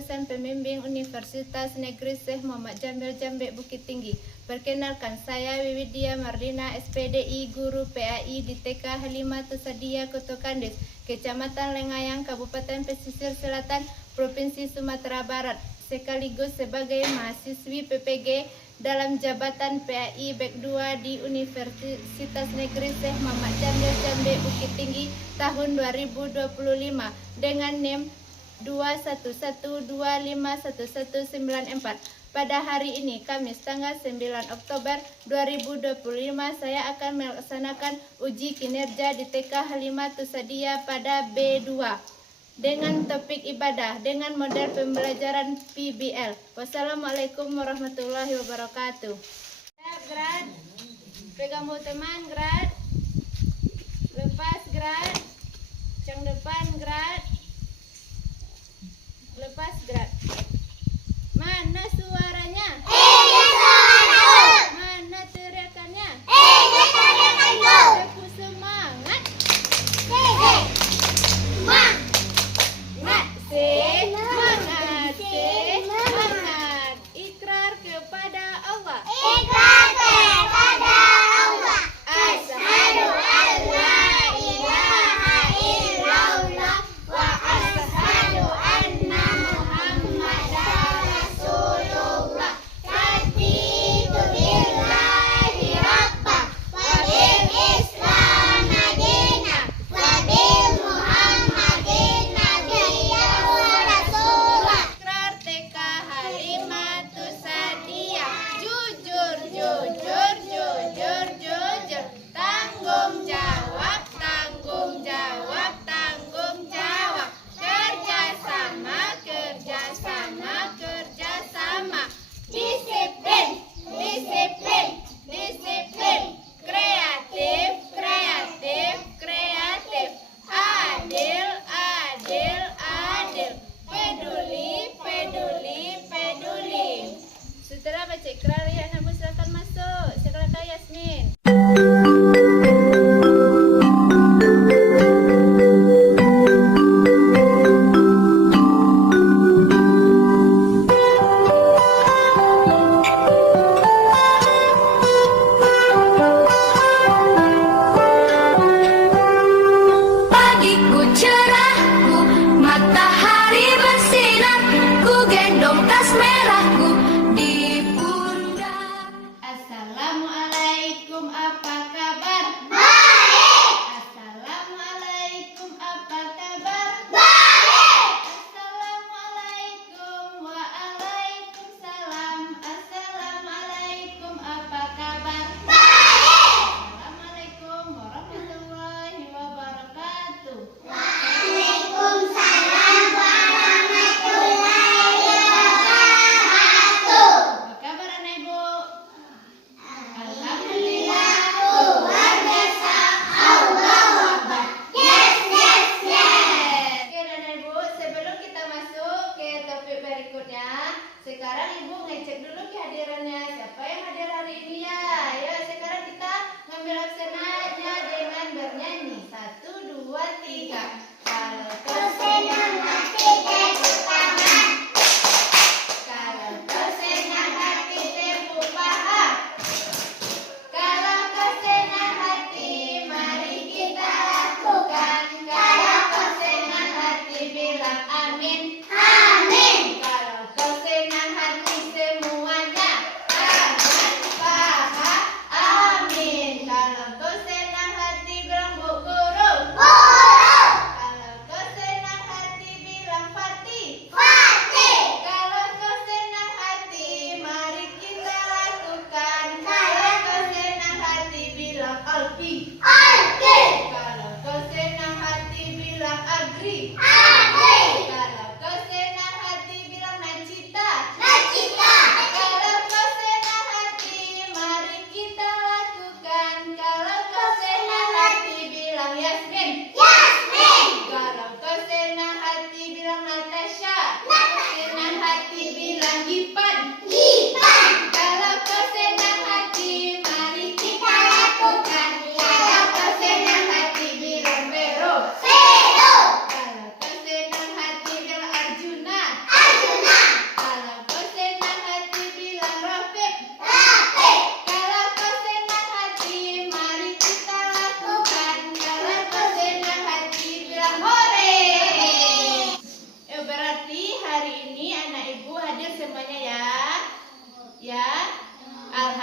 dosen pembimbing Universitas Negeri Syekh Muhammad Jamil Jambe Bukit Tinggi. Perkenalkan, saya Wiwidya Mardina, SPDI, Guru PAI di TK Halimatus Sadia Kotokandes, Kecamatan Lengayang, Kabupaten Pesisir Selatan, Provinsi Sumatera Barat, sekaligus sebagai mahasiswi PPG dalam jabatan PAI Bek 2 di Universitas Negeri Syekh Muhammad Jamil Jambe Bukit Tinggi tahun 2025 dengan NIM 211251194. Pada hari ini, Kamis tanggal 9 Oktober 2025, saya akan melaksanakan uji kinerja di TK Halimatus Sadia pada B2 dengan topik ibadah dengan model pembelajaran PBL. Wassalamualaikum warahmatullahi wabarakatuh. Grad, pegang bau teman, grad, lepas grad, cang depan grad, lepas grad. Mana suaranya? Mana teriakannya? Aku semangat. Semangat. Ikrar kepada Allah. Asyhadu an la ilaha illallah wa asyhadu anna Muhammadar Rasulullah.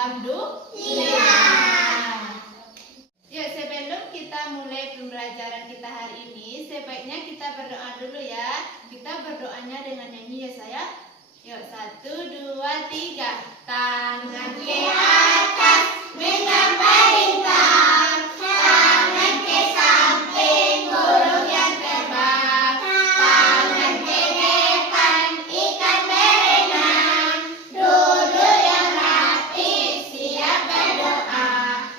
Alhamdulillah. Yuk, sebelum kita mulai pembelajaran kita hari ini, sebaiknya kita berdoa dulu ya. Kita berdoanya dengan nyanyi ya sayang. Yuk, 1, 2, 3. Tangan ke atas, menggambar bintang. Tangan ke samping, burung yang terbang. Tangan ke depan, ikan berenang. Duduk yang rapi, siap berdoa.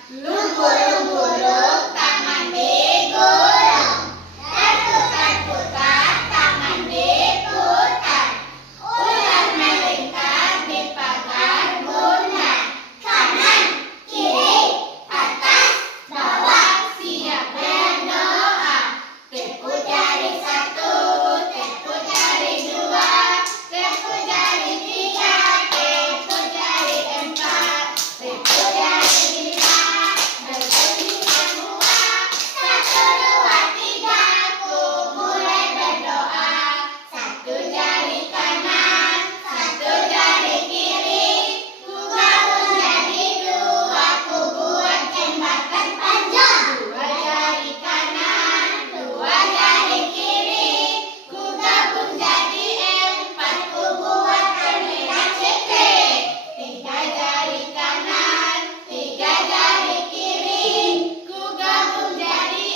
Lumpuh-lumpuh, tangan digulung. Berputar-putar, tangan diputar. Ular melingkar di pagar bundar. Kanan, kiri, atas, bawah, siap berdoa. Tepuk jari 1, tepuk jari 2, tepuk jari 3, tepuk jari 4, tepuk jari 5, berbunyi semua. 1, 2, 3, ku mulai berdoa. 1 jari kanan, 1 jari kiri, ku bangun jadi 2, ku buat jembatan panjang. 2 jari kanan, 2 jari kiri, ku gabung jadi 4, ku buat bendera cekek. 3 jari kanan, 3 jari kiri, ku gabung jadi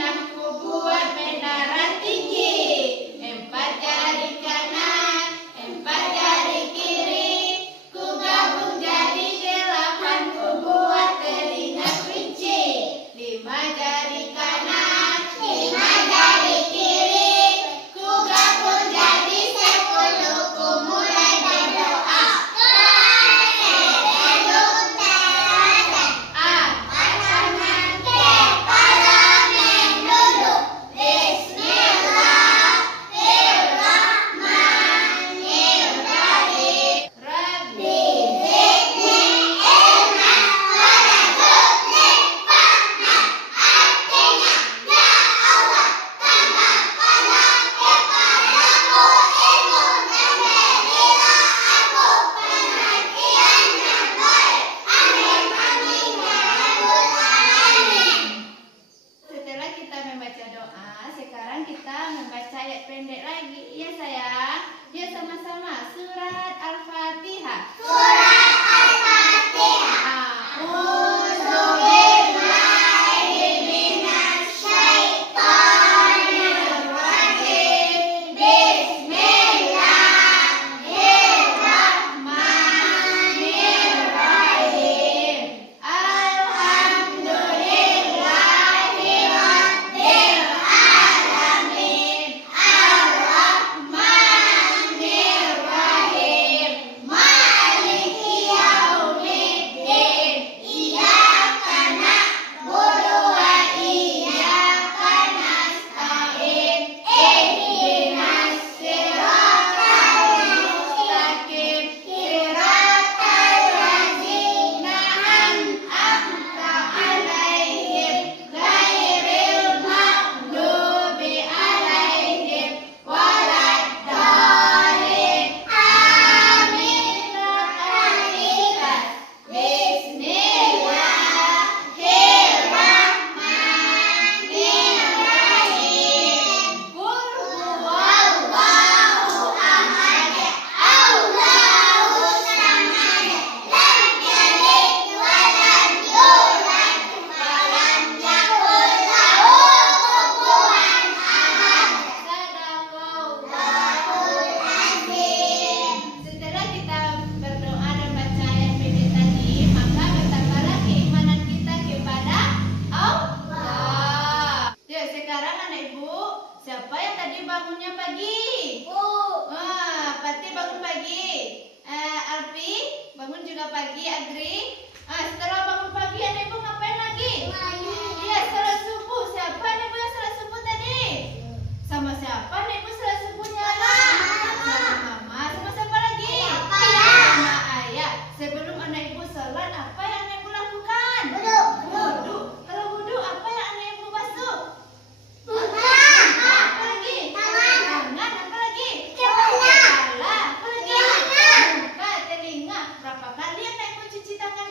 6, ku buat menara tinggi. 4 jari kanan, 4 jari kiri, ku gabung jadi 8, ku buat telinga kelinci. 5 jari kanan, 5 jari kiri, ku gabung jadi 10, ku mulai berdoa. Angkat tangan, kepala menunduk. Bismillahirrahmanirrahim. Rabbi zidni ilma warzuqni fahma. Artinya, ya Allah, tambahkanlah kepadaku ilmu dan berilah aku pengertian yang baik. Amin, amin, ya rabbal alamin. Setelah kita membaca doa, sekarang kita membaca ayat pendek lagi. Ya sayang, ya sama-sama. Surat Al-Fatihah. Surat Al-Fatihah. A'udzu billahi minasyaitonir rajim. Bismillahirrahmanirrahim. Alhamdulillahi rabbil alamin. Ar-Rahmanir-Rahim. Maliki yaumiddin. Iyyaka na'budu wa iyyaka nasta'in. Ihdinas siratal mustaqim. Siratal ladzina an'amta 'alaihim ghairil maghdubi alaihim waladdallin. Amin. Bismillahirrahmanirrahim. Qul huwallahu ahad. Allahus samad. Lam yalid wa lam yulad wa lam yakul lahu kufuwan ahad. Sadaqallahul azim. Setelah kita berdoa dan baca ayat pendek tadi, maka bertambahlah keimanan kita kepada Allah. Yuk, sekarang anak ibu, siapa yang tadi bangunnya pagi? Wah, Pati bangun pagi. Alfi bangun juga pagi. Agri. Setelah bangun pagi, anak ibu ngapain lagi? Iya, salat subuh. Siapa anak ibu yang salat subuh tadi? Sama siapa anak ibu salat subuhnya? Sama mama. Sama siapa lagi? Sama ayah. Sebelum anak ibu salat, apa yang anak ibu lakukan? Wudu. Kalau wudu, apa yang anak ibu basuh? Apa lagi? Tangan. Apa lagi? Kepala. Apa lagi? Muka, telinga. Berapa kali anak ibu cuci tangan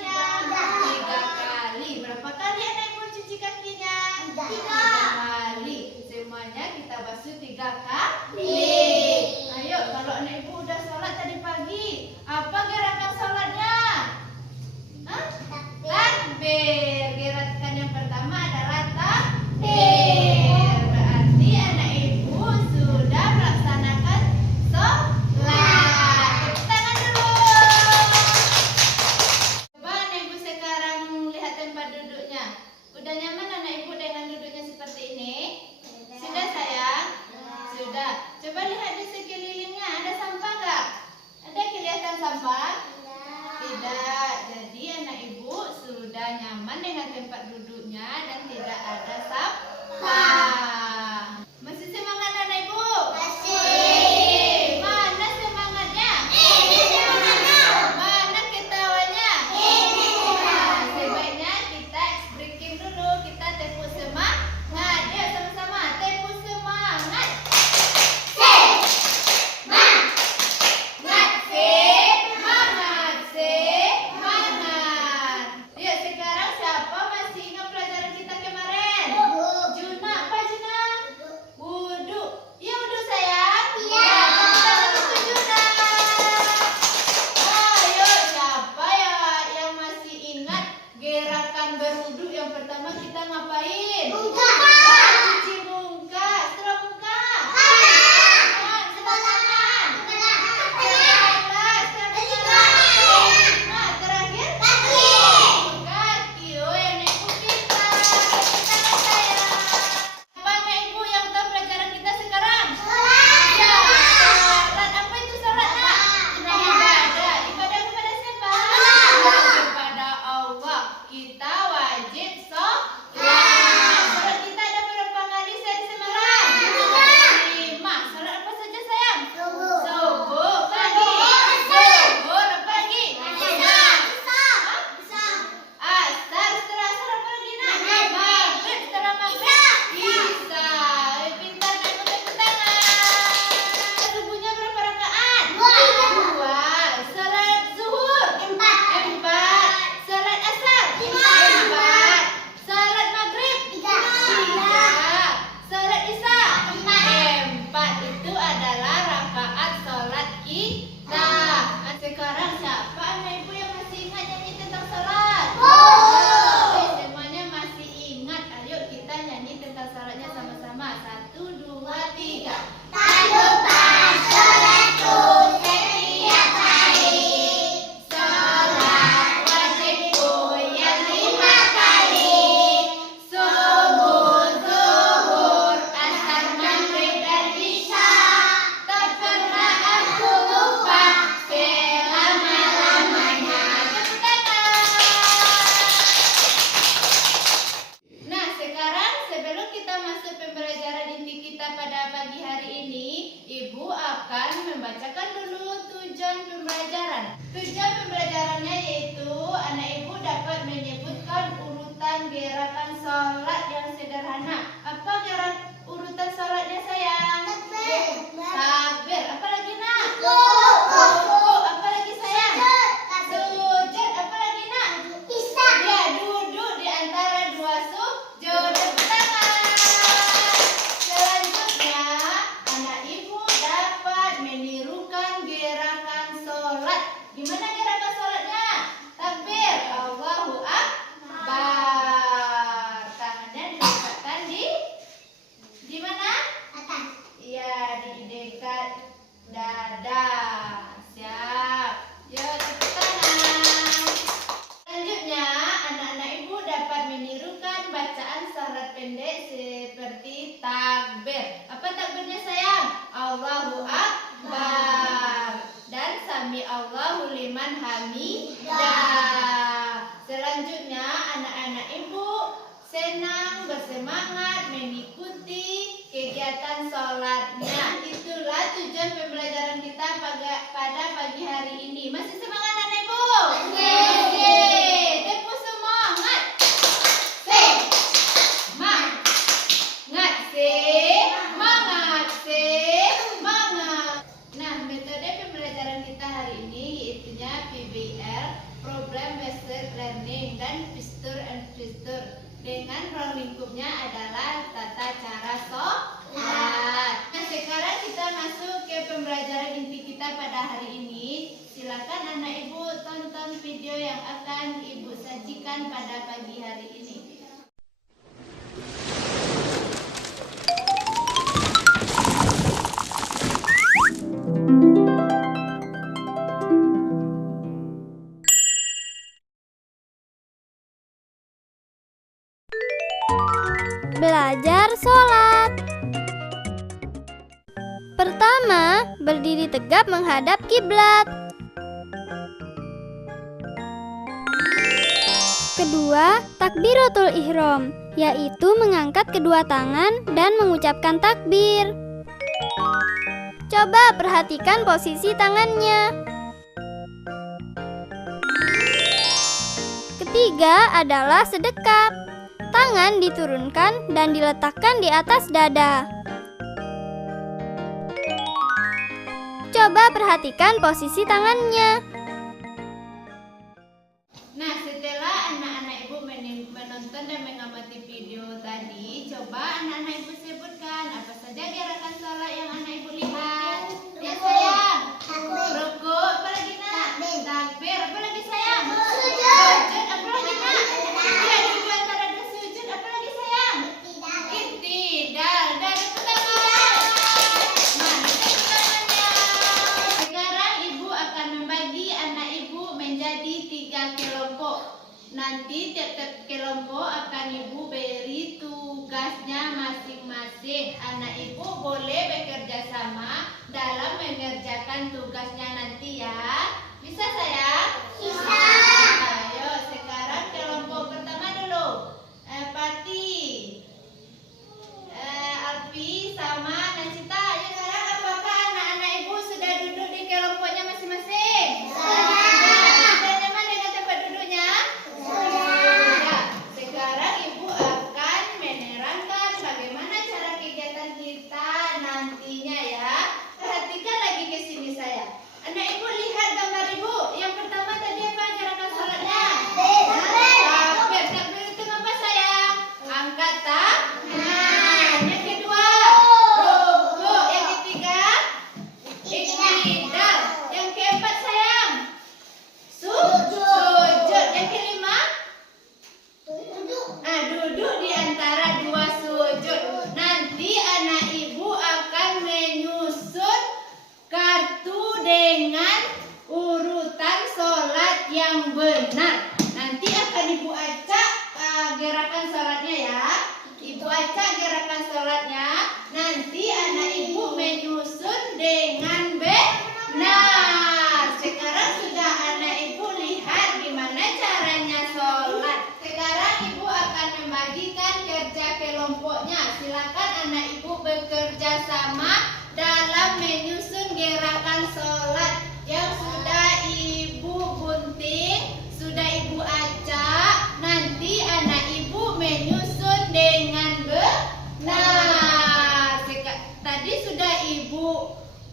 Kita wajib sholat. Sholat kita ada berapa kali di semalam? 5. Sholat apa saja sayang? Subuh. Apa lagi? Zuhur. Apa lagi? Asar. Setelah asar apa lagi nak? Maghrib. Setelah maghrib? Isya. Pintar nak tepuk tangan. Subuhnya berapa rakaat? 2. Salat zuhur? 4. Salat asar? 4. Salat maghrib? 3. Salat isya? 4. Itu adalah rakaat salat kita. Sekarang siapa anak ibu yang masih ingat nyanyi tentang salat? Semuanya masih ingat. Ayo kita nyanyi tentang salatnya sama-sama. 1, 2, 3. Tak lupa sholatku setiap hari, Salat wajibku yang 5 kali. Subuh, zuhur, asar, maghrib, dan isya. Tak pernah aku lupa selama-lamanya. Tepuk tangan. Nah, sekarang sebelum kita masuk pembelajaran inti kita pada pagi hari ini, Ibu akan membacakan dulu tujuan pembelajaran. Tujuan pembelajarannya yaitu anak Ibu dapat menyebutkan urutan gerakan sholat yang sederhana. Apa urutan sholatnya sayang? Takbir. Apa lagi nak? Rukuk. Apa lagi sayang? Sujud. Apa lagi nak? Ya, duduk di antara dua sujud. Tepuk tangan. Selanjutnya, anak ibu dapat menirukan gerakan sholat. Gimana gerakan sholatnya? Takbir. Allahu Akbar. Tangannya diletakkan di mana? Iya, di dekat dada. Siap. Yuk, tepuk tangan. Selanjutnya, anak-anak ibu dapat menirukan bacaan salat pendek seperti takbir. Apa takbirnya sayang? Allahu Akbar. Dan sami Allahu liman hamidah. Selanjutnya, anak-anak ibu senang bersemangat mengikuti kegiatan sholatnya. Itulah tujuan pembelajaran kita pada pagi hari ini. Masih semangat anak ibu? Masih. Tepuk semangat. Semangat. Nah, metode pembelajaran kita hari ini yaitunya PBL, Problem Based Learning, dan Pistur and Pistur. Dengan ruang lingkupnya adalah tata cara sholat. Nah, sekarang kita masuk ke pembelajaran inti kita pada hari ini. Silakan anak ibu tonton video yang akan ibu sajikan pada pagi hari ini. Belajar sholat. Pertama, berdiri tegap menghadap kiblat. Kedua, takbiratul ihram, yaitu mengangkat kedua tangan dan mengucapkan takbir. Coba perhatikan posisi tangannya. Ketiga adalah sedekap. Tangan diturunkan dan diletakkan di atas dada. Coba perhatikan posisi tangannya. Nah, setelah anak-anak ibu menonton dan mengamati video tadi, coba anak-anak ibu sebutkan apa saja gerakan sholat yang anak ibu lihat. Ya sayang. Rukuk. Apa lagi nak? Takbir. Apa lagi sayang? Sujud. Apa lagi nak? Ya, di antara dua sujud. Apa lagi sayang? Iktidal. Dan tepuk tangan. Mana tepuk tangannya? Sekarang ibu akan membagi anak ibu menjadi 3 kelompok. Nanti tiap-tiap kelompok akan ibu beri tugasnya masing-masing. Anak ibu boleh bekerja sama dalam mengerjakan tugasnya nanti ya. Bisa sayang? Bisa. Ayo sekarang kelompok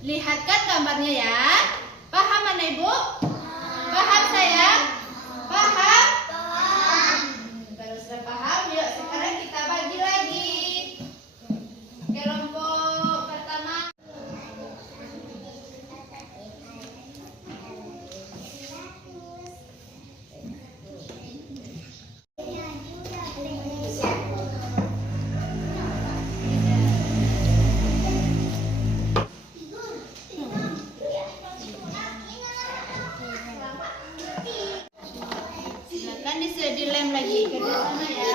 Lihatkan gambarnya ya. Paham anak ibu? Paham sayang? Paham? Kalau sudah paham, yuk sekarang kita bagi lagi. Kelompok pertama. Silakan dilem lagi ke sana ya.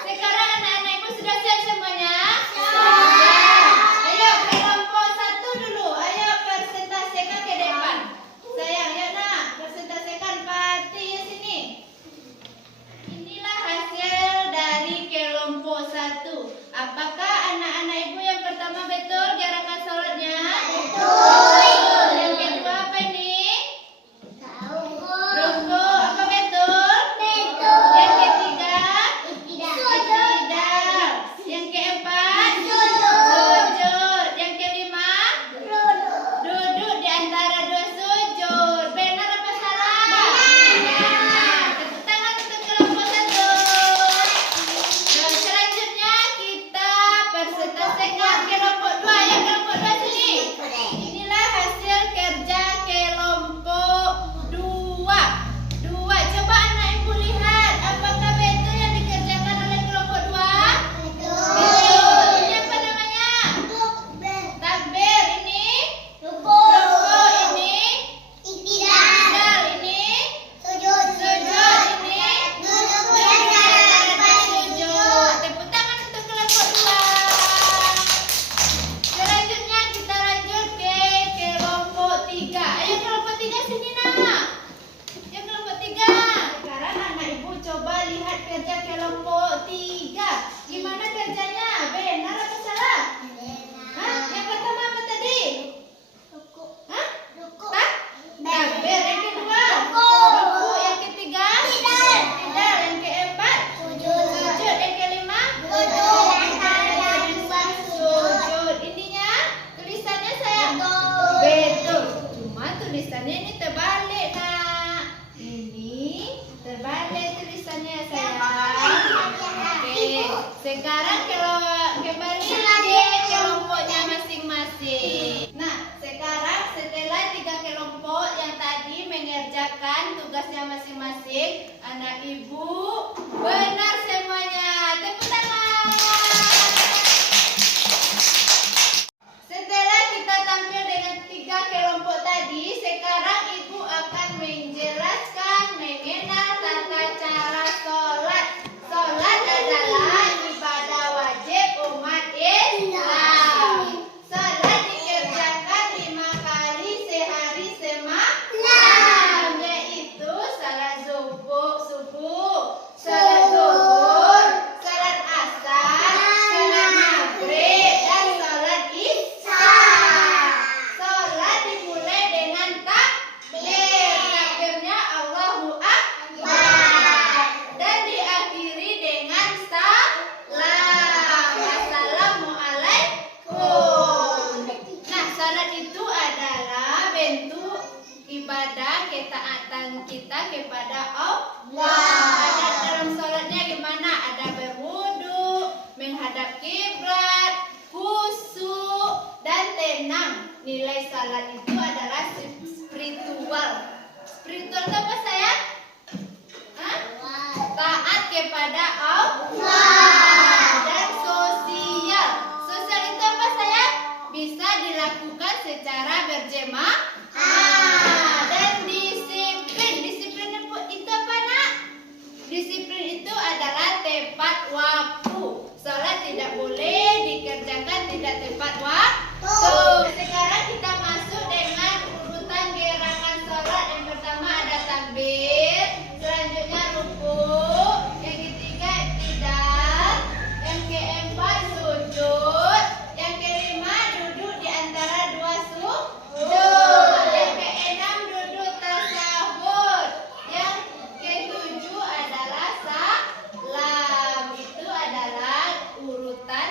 Sekarang anak-anak ibu sudah siap semuanya? Ayo kelompok satu dulu. Ayo presentasikan ke depan. Sayang, ya nak, presentasikan Pati ya sini. Inilah hasil dari kelompok satu. Apakah anak-anak ibu yang pertama betul gerakan sholatnya? Betul. Yang kedua apa ini? Rukuk. Apa betul? Betul. Yang ketiga? Iktidal. Yang keempat? Sujud. Yang kelima? Duduk di antara dua sujud. Benar apa salah? Benar. Tepuk tangan untuk kelompok satu. Dan selanjutnya kita presentasikan kelompok dua. Yang kelompok dua sini. Inilah hasil kerja kelompok dua. Coba anak ibu lihat. Apakah betul yang dikerjakan oleh kelompok dua? Betul. Ini apa namanya? Takbir. Ini rukuk. Ini iktidal. Ini sujud. Ini sujud. Tepuk tangan untuk kelompok dua. Selanjutnya kita lanjut ke kelompok tiga. Ayo kelompok tiga sini nak. Yang kelompok tiga. Sekarang anak ibu coba lihat kerja kelompok tiga. Gimana kerjanya? Benar atau salah? Hah? Yang pertama apa tadi? Hah? Takbir. Yang kedua? Rukuk. Yang ketiga? Iktidal. Yang keempat? Sujud. Yang kelima? Sujud. Ininya tulisannya sayang? Betul. Cuma tulisannya ini terbalik nak. Ini terbalik tulisannya sayang. Oke. Sekarang kembali lagi kelompoknya masing-masing. Nah, sekarang setelah tiga kelompok yang tadi mengerjakan tugasnya masing-masing, anak ibu benar semuanya. Tepuk tangan. Setelah kita tampil dengan tiga kelompok tadi, sekarang ibu akan menjelaskan mengenal tata cara sholat. Sholat adalah ibadah wajib umat Islam. Sholat dikerjakan 5 kali sehari semalam, yaitu salat subuh, salat zuhur, salat asar, salat maghrib, dan salat isya. Sholat dimulai dengan takbir. Takbirnya Allahu Akbar. Dan diakhiri dengan salam. Assalamualaikum. Nah, salat itu adalah bentuk ibadah ketaatan kita kepada Allah. Ada dalam salatnya gimana? Ada berwudu, menghadap kiblat, khusyuk, dan tenang. Nilai salat itu adalah spiritual. Spiritual itu apa sayang? Hah? kepada Allah. Dan sosial. Sosial itu apa sayang? Bisa dilakukan secara berjemaah. Dan disiplin. Disiplin itu apa nak? Disiplin itu adalah tepat waktu. Sholat tidak boleh dikerjakan tidak tepat waktu. Sekarang kita masuk dengan urutan gerakan sholat. Yang pertama ada takbir, selanjutnya rukuk, yang ketiga iktidal, yang keempat sujud, yang kelima duduk di antara dua sujud, yang keenam duduk tasahud, yang ketujuh adalah salam. Itu adalah urutan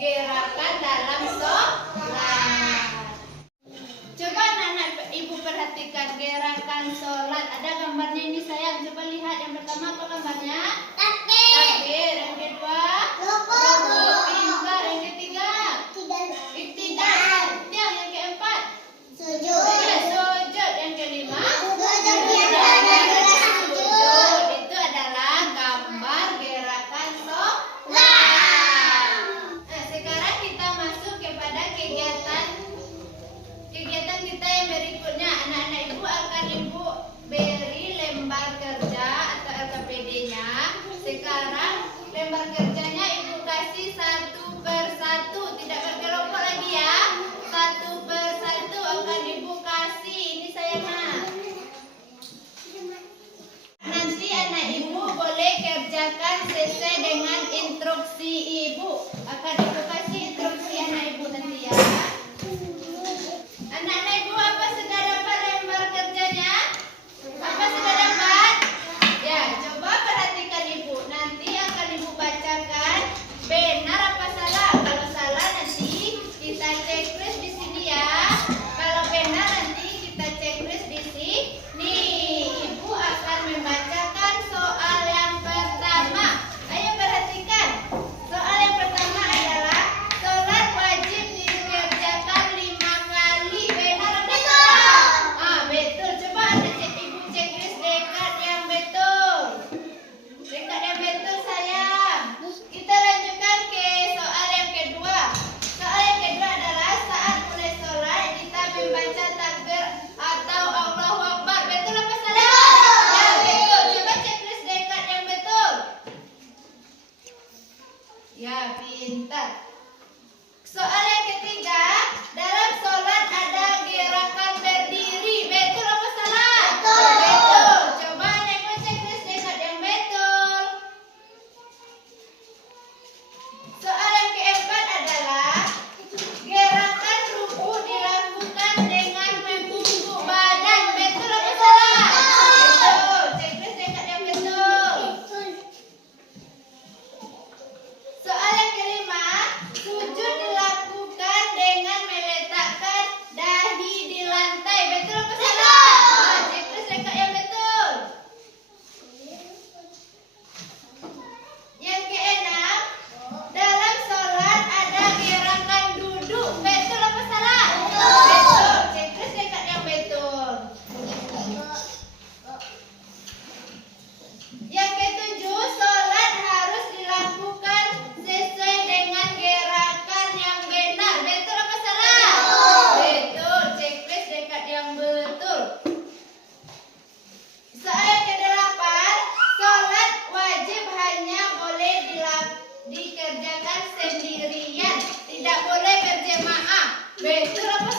gerakan dalam sholat. Coba anak-anak ibu perhatikan gerakan sholat. Ada gambarnya ini sayang. Coba lihat yang pertama apa gambarnya? Takbir. Yang kedua rukuk. Pintar. Yang ketiga iktidal. Yang keempat sujud. Yang kelima sujud. Itu adalah gambar gerakan sholat. Nah, sekarang kita masuk kepada kegiatan kita yang berikutnya. Anak-anak ibu akan ibu beri lembar kerja atau LKPD-nya. Sekarang lembar kerjanya ibu kasih satu per satu, tidak berkelompok lagi ya. Satu per satu akan ibu kasih. Ini sayang. Nanti anak ibu boleh kerjakan sesuai dengan instruksi ibu. Akan ibu kasih instruksi anak ibu nanti ya. Anak-anak ibu apa sudah dapat lembar kerjanya? Apa sudah dapat? Ya, coba perhatikan ibu. Nanti akan ibu bacakan benar apa salah. Kalau salah nanti kita checklist di sini ya. Kalau benar nanti kita checklist di sini. Ibu akan membacakan soal yang pertama. Ayo perhatikan. Soal yang pertama adalah sholat wajib dikerjakan 5 kali. Benar atau salah? Betul. Coba anak ibu checklist dekat yang betul. Dekat yang betul sayang. Kita lanjutkan ke soal yang kedua. Soal yang kedua adalah saat mulai sholat kita membaca takbir atau Allahu Akbar. Betul apa salah? Ya betul. Coba checklist dekat yang betul. Ya pintar. Soal yang ketiga, dalam sholat ada gerakan berdiri. Betul apa salah? Betul. Coba anak checklist dekat yang betul. Soal yang keempat adalah gerakan ruku dilakukan dengan membungkuk badan. Betul apa salah? Betul. Checklist dekat yang betul. Soal yang kelima, sujud dilakukan dengan meletakkan dahi di lantai. Betul apa salah? Checklist dekat yang betul. Yang keenam, dalam sholat ada gerakan duduk. Betul apa salah? Betul. Checklist dekat yang betul. Yang ketujuh, sholat harus dilakukan sesuai dengan gerakan yang benar. Betul apa salah? Betul. Checklist dekat yang betul. Soal yang kedelapan, sholat wajib hanya boleh dikerjakan sendirian, tidak boleh berjemaah. Betul apa